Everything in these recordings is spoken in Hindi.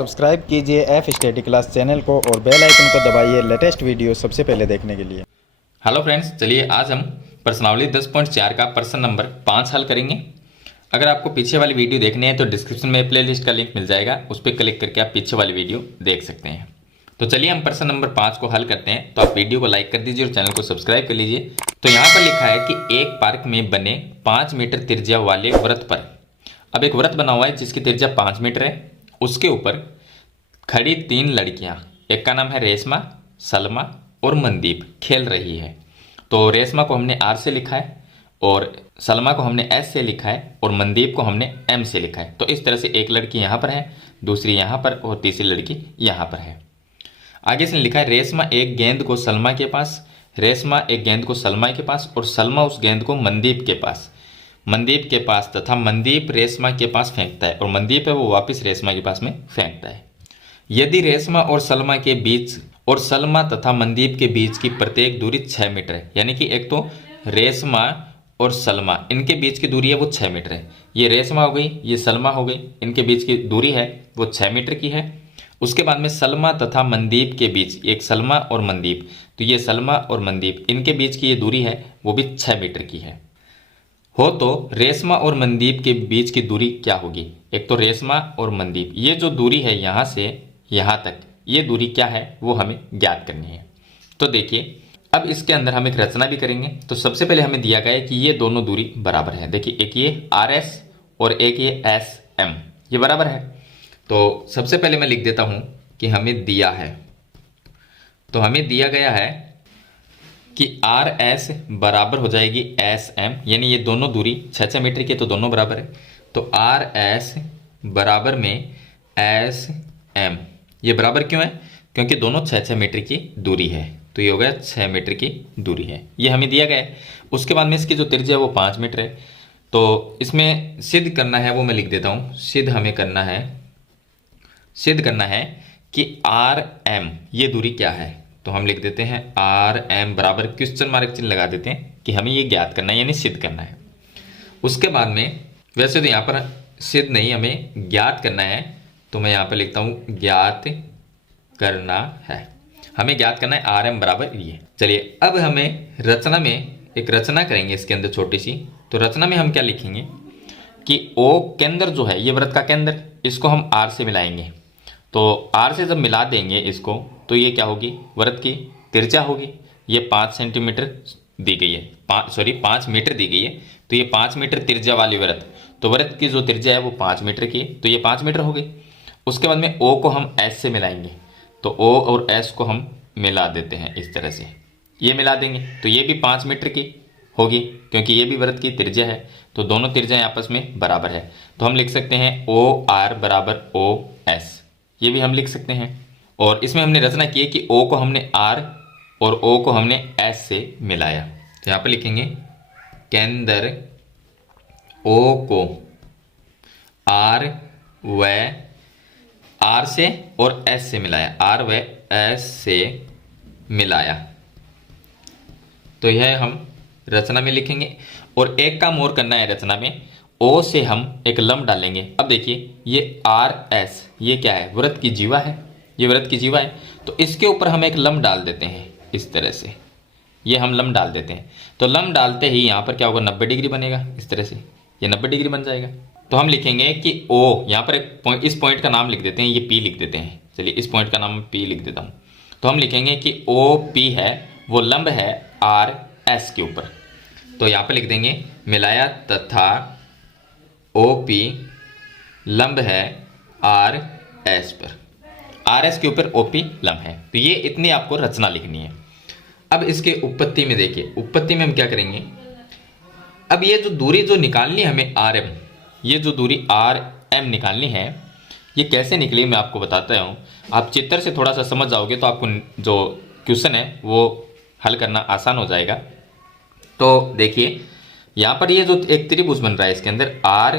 सब्सक्राइब कीजिए एफ स्टडी क्लास चैनल को और बेल आइकन को दबाइए लेटेस्ट वीडियो सबसे पहले देखने के लिए। हेलो फ्रेंड्स, चलिए आज हम प्रश्नावली 10.4 का प्रश्न नंबर 5 हल करेंगे। अगर आपको पीछे वाली वीडियो देखनी है तो डिस्क्रिप्शन में प्लेलिस्ट का लिंक मिल जाएगा, उस पर क्लिक करके आप पीछे वाली वीडियो देख सकते हैं। तो चलिए हम प्रश्न नंबर 5 को हल करते हैं। तो आप वीडियो को लाइक कर दीजिए और चैनल को सब्सक्राइब कर लीजिए। तो यहाँ पर लिखा है कि एक पार्क में बने 5 मीटर त्रिज्या वाले वृत्त पर, अब एक वृत्त बना हुआ है जिसकी त्रिज्या 5 मीटर है, उसके ऊपर खड़ी 3 लड़कियां, एक का नाम है रेशमा, सलमा और मनदीप, खेल रही है। तो रेशमा को हमने आर से लिखा है और सलमा को हमने एस से लिखा है और मनदीप को हमने एम से लिखा है। तो इस तरह से एक लड़की यहाँ पर है, दूसरी यहाँ पर और तीसरी लड़की यहाँ पर है। आगे से लिखा है रेशमा एक गेंद को सलमा के पास, रेशमा एक गेंद को सलमा के पास और सलमा उस गेंद को मनदीप के पास तथा मनदीप रेशमा के पास फेंकता है और मनदीप है वो वापस रेशमा के पास में फेंकता है। यदि रेशमा और सलमा के बीच और सलमा तथा मनदीप के बीच की प्रत्येक दूरी 6 मीटर है, यानी कि एक तो रेशमा और सलमा इनके बीच की दूरी है वो 6 मीटर है, ये रेशमा हो गई ये सलमा हो गई, इनके बीच की दूरी है वो 6 मीटर की है। उसके बाद में सलमा तथा मनदीप के बीच, एक सलमा और मनदीप, तो ये सलमा और मनदीप इनके बीच की ये दूरी है वो भी 6 मीटर की है। हो तो रेशमा और मनदीप के बीच की दूरी क्या होगी? एक तो रेशमा और मनदीप, ये जो दूरी है यहाँ से यहाँ तक, ये दूरी क्या है वो हमें ज्ञात करनी है। तो देखिए अब इसके अंदर हम एक रचना भी करेंगे। तो सबसे पहले हमें दिया गया है कि ये दोनों दूरी बराबर है। देखिए एक ये आर एस और एक ये एस एम, ये बराबर है। तो सबसे पहले मैं लिख देता हूं कि हमें दिया है, तो हमें दिया गया है कि आर एस बराबर हो जाएगी एस एम, यानी ये दोनों दूरी 6 मीटर की, तो दोनों बराबर है। तो आर एस बराबर में एस एम, ये बराबर क्यों है? क्योंकि दोनों 6 मीटर की दूरी है, तो ये हो गया 6 मीटर की दूरी है, ये हमें दिया गया है। उसके बाद में इसकी जो त्रिज्या है वो 5 मीटर है। तो इसमें सिद्ध करना है, वो मैं लिख देता हूँ। सिद्ध हमें करना है कि आर एम ये दूरी क्या है। तो हम लिख देते हैं आर एम बराबर क्वेश्चन मार्क चिन्ह लगा देते हैं कि हमें ये ज्ञात करना है, यानी सिद्ध करना है। उसके बाद में वैसे तो यहाँ पर सिद्ध नहीं, हमें ज्ञात करना है, तो मैं यहाँ पर लिखता हूँ ज्ञात करना है। हमें ज्ञात करना है आर एम बराबर ये। चलिए अब हमें रचना में एक रचना करेंगे इसके अंदर छोटी सी। तो रचना में हम क्या लिखेंगे कि ओ केंद्र जो है, ये वृत्त का केंद्र, इसको हम आर से मिलाएंगे। तो आर से जब मिला देंगे इसको तो ये क्या होगी? वृत्त की त्रिज्या होगी। ये 5 सेंटीमीटर दी गई है, 5 मीटर दी गई है, तो ये 5 मीटर त्रिज्या वाली वृत्त, तो वृत्त की जो त्रिज्या है वो 5 मीटर की है, तो ये 5 मीटर हो गई। उसके बाद में ओ को हम एस से मिलाएंगे, तो ओ और एस को हम मिला देते हैं इस तरह से, ये मिला देंगे तो ये भी 5 मीटर की होगी क्योंकि ये भी वृत्त की त्रिज्या है, तो दोनों त्रिज्याएं आपस में बराबर है। तो हम लिख सकते हैं ओ आर बराबर ओ एस, ये भी हम लिख सकते हैं। और इसमें हमने रचना की है कि ओ को हमने आर और ओ को हमने एस से मिलाया। तो यहाँ पर लिखेंगे केंद्र ओ को आर व आर से और एस से मिलाया, आर व एस से मिलाया। तो यह हम रचना में लिखेंगे। और एक काम और करना है रचना में, ओ से हम एक लंब डालेंगे। अब देखिए ये आर एस ये क्या है? वृत्त की जीवा है, ये वृत्त की जीवा है, तो इसके ऊपर हम एक लंब डाल देते हैं इस तरह से, ये हम लंब डाल देते हैं। तो लंब डालते ही यहाँ पर क्या होगा? 90 डिग्री बनेगा, इस तरह से ये 90 डिग्री बन जाएगा। तो हम लिखेंगे कि ओ, यहाँ पर एक पॉइंट, इस पॉइंट का नाम लिख देते हैं, ये पी लिख देते हैं। चलिए इस पॉइंट का नाम पी लिख देता हूँ। तो हम लिखेंगे कि ओ पी है वो लंब है आर एस के ऊपर। तो यहाँ पर लिख देंगे मिलाया तथा ओ पी लंब है आर एस पर, आर एस के ऊपर ओ पी लंब है। तो ये इतनी आपको रचना लिखनी है। अब इसके उत्पत्ति में देखिए, उत्पत्ति में हम क्या करेंगे, अब ये जो दूरी जो निकालनी है हमें आर एम, ये जो दूरी आर एम निकालनी है, ये कैसे निकली मैं आपको बताता हूँ। आप चित्र से थोड़ा सा समझ जाओगे तो आपको जो क्वेश्चन है वो हल करना आसान हो जाएगा। तो देखिए यहाँ पर ये जो एक त्रिभुज बन रहा है इसके अंदर आर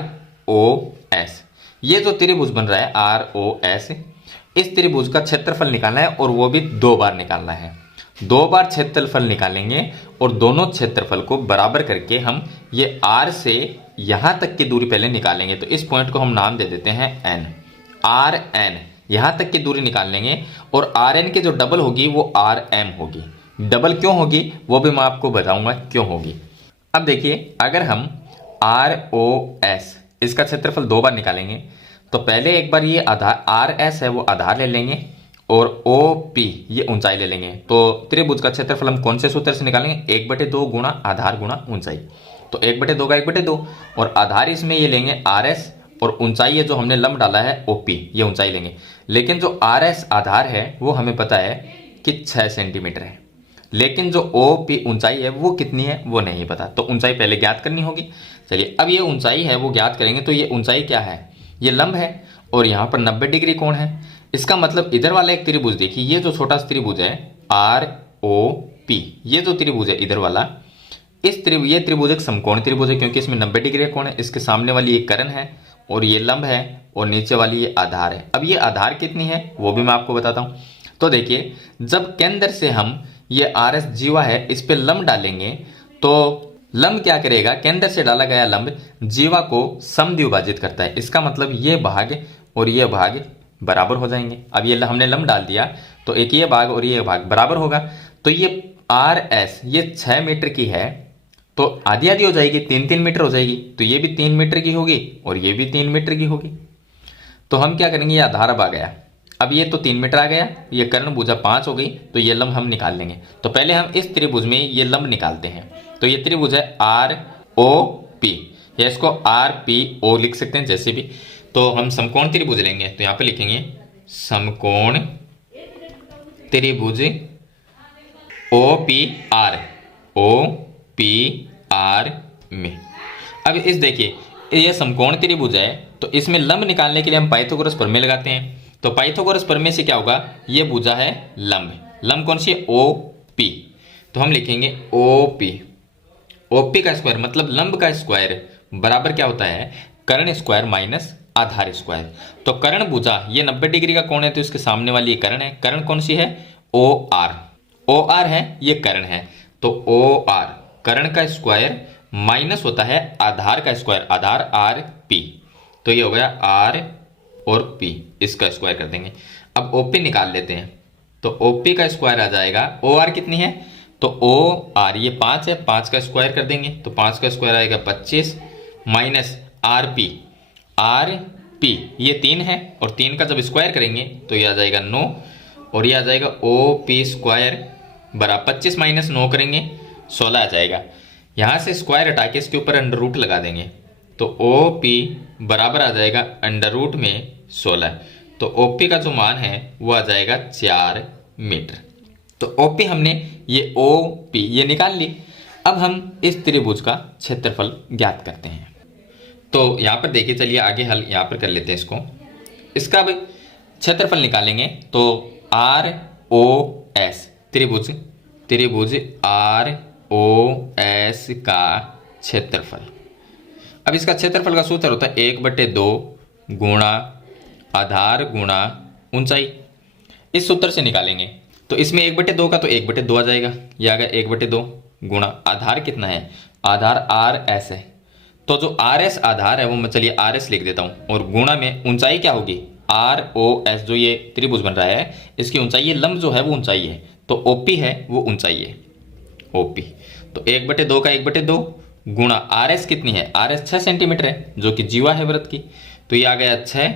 ओ एस, ये जो त्रिभुज बन रहा है आर ओ एस, इस त्रिभुज का क्षेत्रफल निकालना है और वो भी 2 बार निकालना है। 2 बार क्षेत्रफल निकालेंगे और दोनों क्षेत्रफल को बराबर करके हम ये आर से यहाँ तक की दूरी पहले निकालेंगे। तो इस पॉइंट को हम नाम दे देते हैं एन, आर एन, यहाँ तक की दूरी निकाल लेंगे और आर एन की जो डबल होगी वो आर एम होगी। डबल क्यों होगी वो भी मैं आपको बताऊंगा क्यों होगी। अब देखिए, अगर हम आर ओ एस इसका क्षेत्रफल 2 बार निकालेंगे तो पहले एक बार ये आधार आर एस है वो आधार ले लेंगे और ओ पी ये ऊंचाई ले लेंगे। तो त्रिभुज का क्षेत्रफल हम कौन से सूत्र से निकालेंगे? 1/2 गुणा आधार गुणा ऊंचाई। तो 1/2 का 1/2 और आधार इसमें ये लेंगे आर एस और ऊंचाई है जो हमने लंब डाला है ओपी ये ऊंचाई लेंगे। लेकिन जो आर एस आधार है वो हमें पता है कि 6 सेंटीमीटर है, लेकिन जो ओ पी ऊंचाई है वो कितनी है वो नहीं पता। तो ऊंचाई पहले ज्ञात करनी होगी। चलिए, अब ये ऊंचाई है वो ज्ञात करेंगे। तो ये ऊंचाई क्या है? ये लंब है और यहाँ पर 90 डिग्री कोण है। इसका मतलब इधर वाला एक त्रिभुज देखिए, ये जो छोटा सा त्रिभुज है आर ओ पी, ये जो त्रिभुज है इधर वाला, ये त्रिभुज एक समकोण त्रिभुज है क्योंकि इसमें 90 डिग्री कोण है। इसके सामने वाली एक कर्ण है और ये लंब है और नीचे वाली ये आधार है। अब ये आधार कितनी है वो भी मैं आपको बताता हूं। तो देखिए, जब केंद्र से हम ये आर एस जीवा है इस पे लंब डालेंगे तो लंब क्या करेगा? केंद्र से डाला गया लंब जीवा को समद्विभाजित करता है। इसका मतलब ये भाग और ये भाग बराबर हो जाएंगे। अब ये हमने लंब डाल दिया तो एक ये भाग और ये भाग बराबर होगा। तो ये आर एस ये 6 मीटर की है तो आधी आधी हो जाएगी, 3-3 मीटर हो जाएगी। तो ये भी 3 मीटर की होगी और ये भी 3 मीटर की होगी। तो हम क्या करेंगे? ये आधार अब आ गया, अब ये तो 3 मीटर आ गया, ये कर्ण भुजा 5 हो गई, तो ये लंब हम निकाल लेंगे। तो पहले हम इस त्रिभुज में ये लंब निकालते हैं। तो ये त्रिभुज है आर ओ पी, या इसको आर पी ओ लिख सकते हैं जैसे भी। तो हम समकोण त्रिभुज लेंगे तो यहाँ पे लिखेंगे समकोण त्रिभुज ओ पी आर में। अब इस देखिए, ये समकोण त्रिभुज है तो इसमें लंब निकालने के लिए हम पाइथागोरस प्रमेय लगाते हैं। तो पाइथागोरस प्रमेय से क्या होगा? ये भुजा है लंब, लंब कौन सी है? O P. तो हम लिखेंगे ओ पी, ओपी का स्क्वायर मतलब लंब का स्क्वायर बराबर क्या होता है? कर्ण स्क्वायर माइनस आधार स्क्वायर। तो कर्ण भुजा ये 90 डिग्री का कोण है तो इसके सामने वाली कर्ण है। कर्ण कौन सी है? O R. ओ आर है, ये कर्ण है। तो ओ आर कर्ण का स्क्वायर माइनस होता है आधार का स्क्वायर, आधार आर पी। तो ये हो गया आर और पी, इसका स्क्वायर कर देंगे। अब ओपी निकाल लेते हैं तो ओपी का स्क्वायर आ जाएगा। ओ आर कितनी है? तो ओ आर ये 5 है, 5 का स्क्वायर कर देंगे तो 5 का स्क्वायर आएगा 25 माइनस आर पी ये 3 है और 3 का जब स्क्वायर करेंगे तो ये आ जाएगा 9 और ये आ जाएगा ओ पी स्क्वायर बराबर 25 माइनस 9 करेंगे 16 आ जाएगा। यहाँ से स्क्वायर हटा के इसके ऊपर अंडर रूट लगा देंगे तो ओ पी बराबर आ जाएगा अंडर रूट में 16। तो ओ पी का जो मान है वो आ जाएगा 4 मीटर। तो ओ पी हमने ये ओ पी ये निकाल ली। अब हम इस त्रिभुज का क्षेत्रफल ज्ञात करते हैं। तो यहाँ पर देखिए, चलिए आगे हल यहाँ पर कर लेते हैं इसको। इसका अब क्षेत्रफल निकालेंगे तो आर ओ एस त्रिभुज आर ओ एस का क्षेत्रफल। अब इसका क्षेत्रफल का सूत्र होता है 1/2 गुणा आधार गुणा ऊंचाई। इस सूत्र से निकालेंगे तो इसमें 1/2 का तो 1/2 आ जाएगा, ये आ गया 1/2 गुणा आधार कितना है? आधार आर एस है तो जो आर एस आधार है वो मैं चलिए आर एस लिख देता हूं और गुणा में ऊंचाई क्या होगी? आर ओ एस जो ये त्रिभुज बन रहा है इसकी ऊंचाई, ये लंब जो है वो ऊंचाई है तो ओपी है वो ऊंचाई है ओपी। तो 1/2 का 1/2 गुणा आर एस कितनी है? आर एस 6 सेंटीमीटर है जो कि जीवा है वृत्त की। तो ये आ गया 6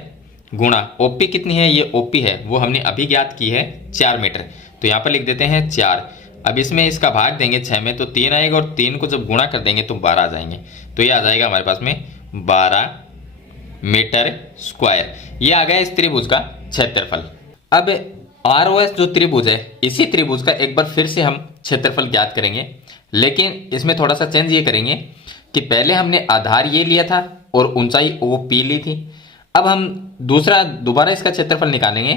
गुणा ओपी कितनी है? ये ओपी है वो हमने अभी ज्ञात की है 4 मीटर। तो यहाँ पर लिख देते हैं 4। अब इसमें इसका भाग देंगे 6 में तो 3 आएगा और 3 को जब गुणा कर देंगे तो 12 आ जाएंगे। तो ये आ जाएगा हमारे पास में 12 मीटर स्क्वायर। ये आ गया इस त्रिभुज का क्षेत्रफल। अब आर ओ एस जो त्रिभुज है इसी त्रिभुज का एक बार फिर से हम क्षेत्रफल ज्ञात करेंगे, लेकिन इसमें थोड़ा सा चेंज ये करेंगे कि पहले हमने आधार ये लिया था और ऊंचाई ओ पी ली थी। अब हम दोबारा इसका क्षेत्रफल निकालेंगे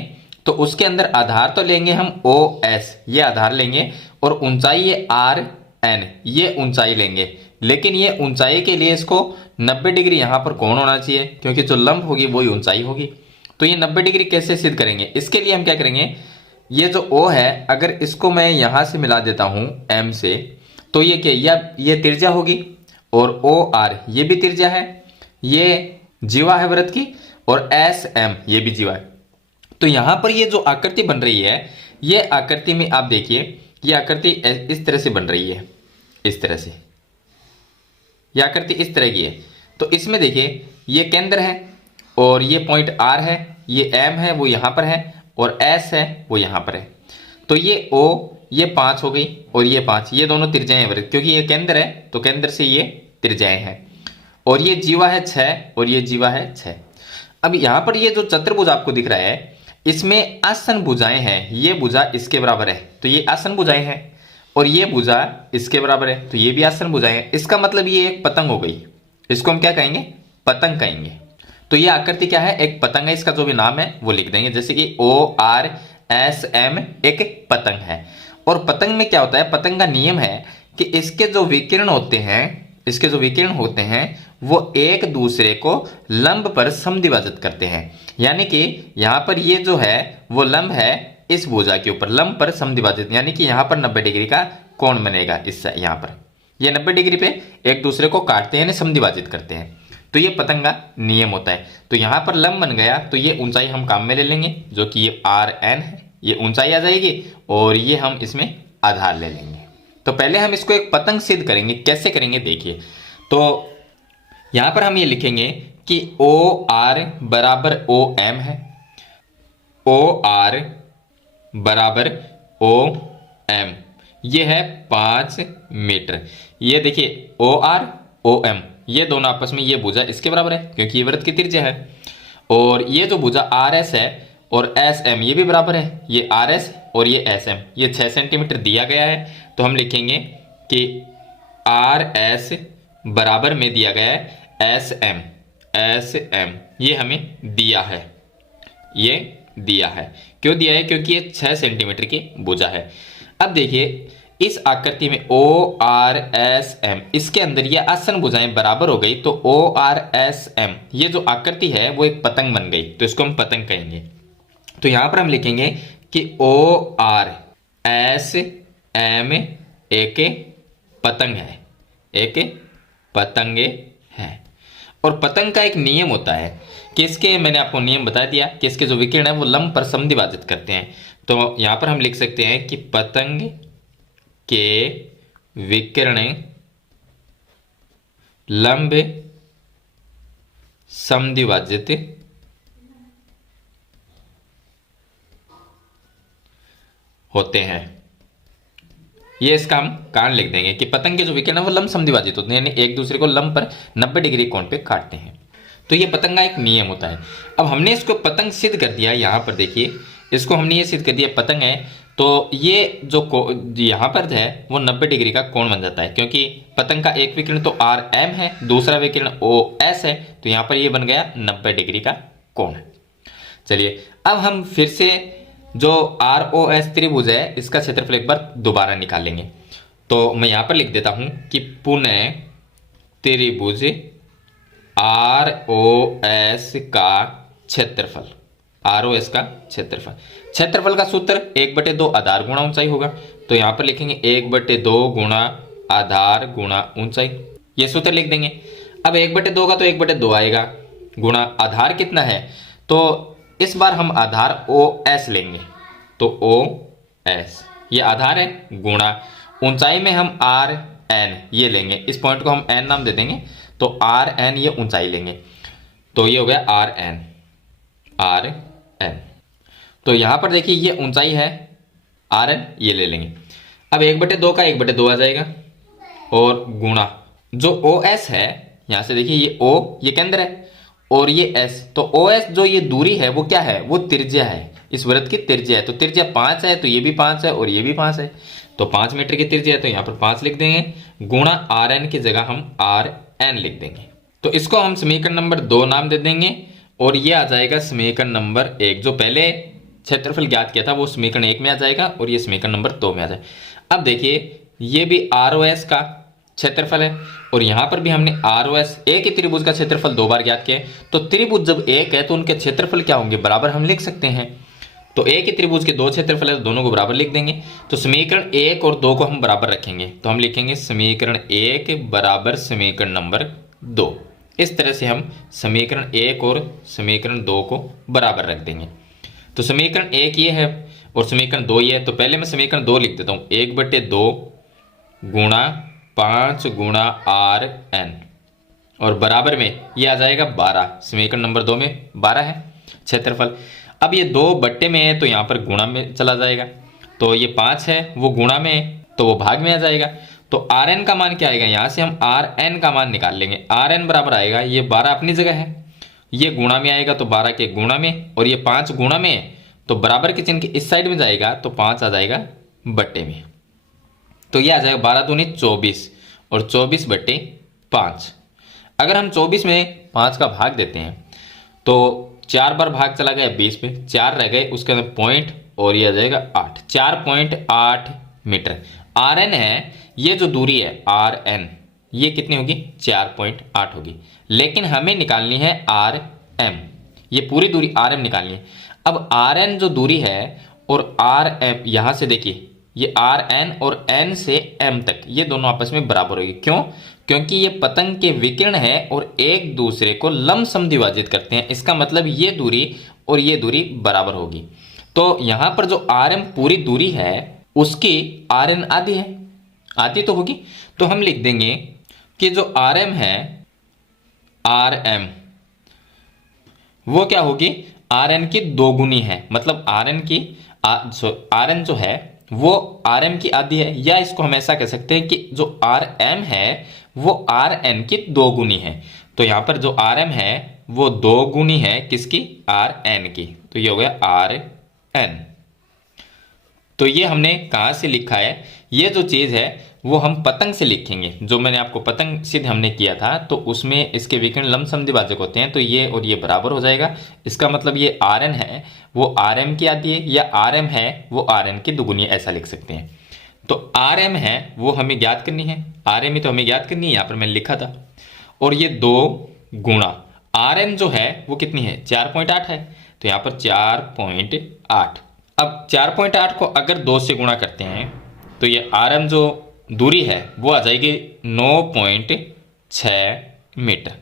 तो उसके अंदर आधार तो लेंगे हम ओ एस ये आधार लेंगे और ऊंचाई ये आर एन ये ऊंचाई लेंगे। लेकिन ये ऊंचाई के लिए इसको 90 डिग्री यहाँ पर कोण होना चाहिए क्योंकि जो लंब होगी वही ऊंचाई होगी। तो ये 90 डिग्री कैसे सिद्ध करेंगे? इसके लिए हम क्या करेंगे, ये जो O है अगर इसको मैं यहां से मिला देता हूं M से तो ये क्या, ये त्रिज्या होगी और OR ये भी त्रिज्या है, ये जीवा है वृत्त की और SM ये भी जीवा है। तो यहां पर ये जो आकृति बन रही है, ये आकृति में आप देखिए, ये आकृति इस तरह से बन रही है, इस तरह से ये आकृति इस तरह की है। तो इसमें देखिए ये केंद्र है और ये पॉइंट R है, ये M है वो यहां पर है और S है वो यहां पर है। तो ये O, ये 5 हो गई और ये 5, ये दोनों त्रिज्याएं हैं वृत्त, क्योंकि ये केंद्र है तो केंद्र से ये त्रिज्याएं हैं। और ये जीवा है 6 और ये जीवा है 6। अब यहां पर ये जो चतुर्भुज आपको दिख रहा है, इसमें आसन भुजाएं हैं। ये भुजा इसके बराबर है तो ये आसन भुजाएं हैं, और ये भुजा इसके बराबर है तो ये भी आसन भुजाएं हैं। इसका मतलब ये एक पतंग हो गई, इसको हम क्या कहेंगे, पतंग कहेंगे। तो ये आकृति क्या है, एक पतंग है। इसका जो भी नाम है वो लिख देंगे, जैसे कि ORSM एक पतंग है। और पतंग में क्या होता है, पतंग का नियम है कि इसके जो विकिरण होते हैं वो एक दूसरे को लंब पर समद्विभाजित करते हैं। यानी कि यहां पर ये जो है वो लंब है इस भुजा के ऊपर, लंब पर समद्विभाजित, यानी कि यहां पर 90 डिग्री का कोण बनेगा। इससे यहां पर ये 90 डिग्री पे एक दूसरे को काटते हैं, यानी समद्विभाजित करते हैं। तो ये पतंग का नियम होता है। तो यहां पर लंब बन गया तो ये ऊंचाई हम काम में ले लेंगे, जो कि ये RN है, ये ऊंचाई आ जाएगी और ये हम इसमें आधार ले लेंगे। तो पहले हम इसको एक पतंग सिद्ध करेंगे। कैसे करेंगे देखिए, तो यहां पर हम ये लिखेंगे कि OR बराबर OM है, OR बराबर OM, ये है 5 मीटर। ये देखिए OR OM ये दोनों आपस में, ये भुजा इसके बराबर है क्योंकि ये वृत्त की त्रिज्या है। और ये जो भुजा RS है और SM ये भी बराबर है, ये RS और ये SM, ये 6 सेंटीमीटर दिया गया है। तो हम लिखेंगे कि RS बराबर में दिया गया है SM ये हमें दिया है, ये दिया है। क्यों दिया है, क्योंकि ये 6 सेंटीमीटर की भुजा है। अब देखिए इस आकृति में ORSM, इसके अंदर ये आसन भुजाएं बराबर हो गई तो ORSM ये जो आकृति है वो एक पतंग बन गई, तो इसको हम पतंग कहेंगे। तो यहां पर हम लिखेंगे कि ORSM एक पतंग है, एक पतंगे है। और पतंग का एक नियम होता है कि इसके, मैंने आपको नियम बता दिया कि इसके जो विकिरण है वो लंब पर समद्विभाजित करते हैं। तो यहां पर हम लिख सकते हैं कि पतंग के विकिरण लंब समद्विभाजित होते हैं। ये इसका हम कारण लिख देंगे कि पतंग के जो विकिरण है वो लंब समद्विभाजित होते हैं, यानी एक दूसरे को लंब पर 90 डिग्री कोण पे काटते हैं। तो ये पतंग का एक नियम होता है। अब हमने इसको पतंग सिद्ध कर दिया, यहां पर देखिए इसको हमने ये सिद्ध कर दिया पतंग है। तो ये जो यहां पर है वो 90 डिग्री का कोण बन जाता है, क्योंकि पतंग का एक विकिरण तो RM है, दूसरा विकिरण OS है, तो यहां पर ये बन गया 90 डिग्री का कोण। चलिए अब हम फिर से जो ROS त्रिभुज है इसका क्षेत्रफल एक बार दोबारा निकालेंगे। तो मैं यहां पर लिख देता हूं कि पुनः त्रिभुज ROS का क्षेत्रफल, ROS का क्षेत्रफल का सूत्र 1/2 आधार गुणा ऊंचाई होगा। तो यहां पर लिखेंगे 1/2 गुणा आधार गुणा ऊंचाई, ये सूत्र लिख देंगे। अब 1/2 का तो 1/2 आएगा, गुणा आधार कितना है, तो इस बार हम आधार OS लेंगे, तो OS ये आधार है, गुणा ऊंचाई में हम RN ये लेंगे, इस पॉइंट को हम N नाम दे देंगे, तो RN ये ऊंचाई लेंगे, तो ये हो गया RN। तो यहां पर देखिए ये ऊंचाई है RN, ये ले लेंगे। अब 1/2 का 1/2 आ जाएगा और गुणा जो OS है, यहां से देखिए ये O ये केंद्र है और ये S, तो OS जो ये दूरी है वो क्या है, वो त्रिज्या है, इस वृत्त की त्रिज्या है। तो त्रिज्या 5 है तो ये भी 5 है और ये भी 5 है, तो 5 मीटर की त्रिज्या है, तो यहां पर 5 लिख देंगे, गुणा RN की जगह हम RN लिख देंगे। तो इसको हम समीकरण नंबर 2 नाम दे देंगे और ये आ जाएगा समीकरण नंबर 1। जो पहले क्षेत्रफल ज्ञात किया था वो समीकरण 1 में आ जाएगा और ये समीकरण नंबर 2 में आ जाएगा। अब देखिए ये भी ROS का क्षेत्रफल है और यहां पर भी हमने ROS एक ही त्रिभुज का क्षेत्रफल 2 बार ज्ञात किया है। तो त्रिभुज जब एक है तो उनके क्षेत्रफल क्या होंगे, बराबर हम लिख सकते हैं। तो एक ही त्रिभुज के 2 क्षेत्रफल है तो दोनों को बराबर लिख देंगे। तो समीकरण 1 और 2 को हम बराबर रखेंगे, तो हम लिखेंगे समीकरण 1 बराबर समीकरण नंबर 2। इस तरह से हम समीकरण 1 और समीकरण 2 को बराबर रख देंगे। तो समीकरण 1 ये है और समीकरण 2 ये है। तो पहले मैं समीकरण 2 लिख देता हूँ, 1/2 गुणा 5 गुणा आर एन और बराबर में ये आ जाएगा 12। समीकरण नंबर 2 में 12 है क्षेत्रफल। अब ये 2 बट्टे में है तो यहाँ पर गुणा में चला जाएगा, तो ये 5 है वो गुणा में है तो वो भाग में आ जाएगा। तो आर एन का मान क्या आएगा, यहाँ से हम आर एन का मान निकाल लेंगे। आर एन बराबर आएगा, ये 12 अपनी जगह है, ये गुणा में आएगा तो 12 के गुणा में, और ये 5 गुणा में है तो बराबर के चिन्ह के इस साइड में जाएगा तो 5 आ जाएगा बट्टे में। तो ये आ जाएगा 12 दूनी 24 और 24/5। अगर हम 24 में 5 का भाग देते हैं तो 4 बार भाग चला गया 20 में, 4 रह गए, उसके अंदर पॉइंट और ये आ जाएगा 8, 4.8 मीटर। आर एन है, ये जो दूरी है आर एन ये कितनी होगी 4.8 होगी, लेकिन हमें निकालनी है आर एम, ये पूरी दूरी आर एम निकालनी है। अब आर एन जो दूरी है और आर एम, यहाँ से देखिए ये आर एन और एन से एम तक ये दोनों आपस में बराबर होगी। क्यों? क्योंकि ये पतंग के विकिरण है और एक दूसरे को लमसम विभाजित करते हैं, इसका मतलब ये दूरी और ये दूरी बराबर होगी। तो यहाँ पर जो आर एम पूरी दूरी है उसकी आर एन आधी है, आधी तो होगी। तो हम लिख देंगे कि जो आर एम है, आर एम वो क्या होगी, आर एन की 2 गुनी है, मतलब आर एन की आर एन जो है वो आर एम की आधी है, या इसको हम ऐसा कह सकते हैं कि जो आर एम है वो आर एन की 2 गुनी है। तो यहाँ पर जो आर एम है वो 2 गुनी है किसकी, आर एन की, तो ये हो गया आर एन। तो ये हमने कहाँ से लिखा है, ये जो चीज़ है वो हम पतंग से लिखेंगे। जो मैंने आपको पतंग सिद्ध हमने किया था तो उसमें इसके विकिरण लमसम द्विभाजक होते हैं, तो ये और ये बराबर हो जाएगा। इसका मतलब ये आर एन है वो आर एम की आधी है, या आर एम है वो आर एन की दुगुनी है, ऐसा लिख सकते हैं। तो आर एम है वो हमें ज्ञात करनी है, आर एम ही तो हमें ज्ञात करनी है, यहाँ पर मैंने लिखा था। और ये 2 गुणा आर एन जो है वो कितनी है 4.8 है, तो यहाँ पर 4.8। अब 4.8 को अगर 2 से गुणा करते हैं तो ये आर एम जो दूरी है वो आ जाएगी 9.6 मीटर,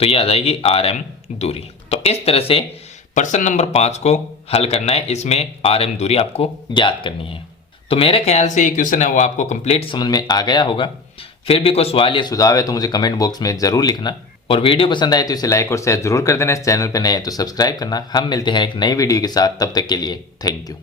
तो ये आ जाएगी आर एम दूरी। तो इस तरह से प्रश्न नंबर 5 को हल करना है, इसमें आर एम दूरी आपको ज्ञात करनी है। तो मेरे ख्याल से ये क्वेश्चन है वो आपको कंप्लीट समझ में आ गया होगा। फिर भी कोई सवाल या सुझाव है तो मुझे कमेंट बॉक्स में जरूर लिखना, और वीडियो पसंद आए तो इसे लाइक और शेयर जरूर कर देना। इस चैनल पर नए हैं तो सब्सक्राइब करना। हम मिलते हैं एक नई वीडियो के साथ, तब तक के लिए थैंक यू।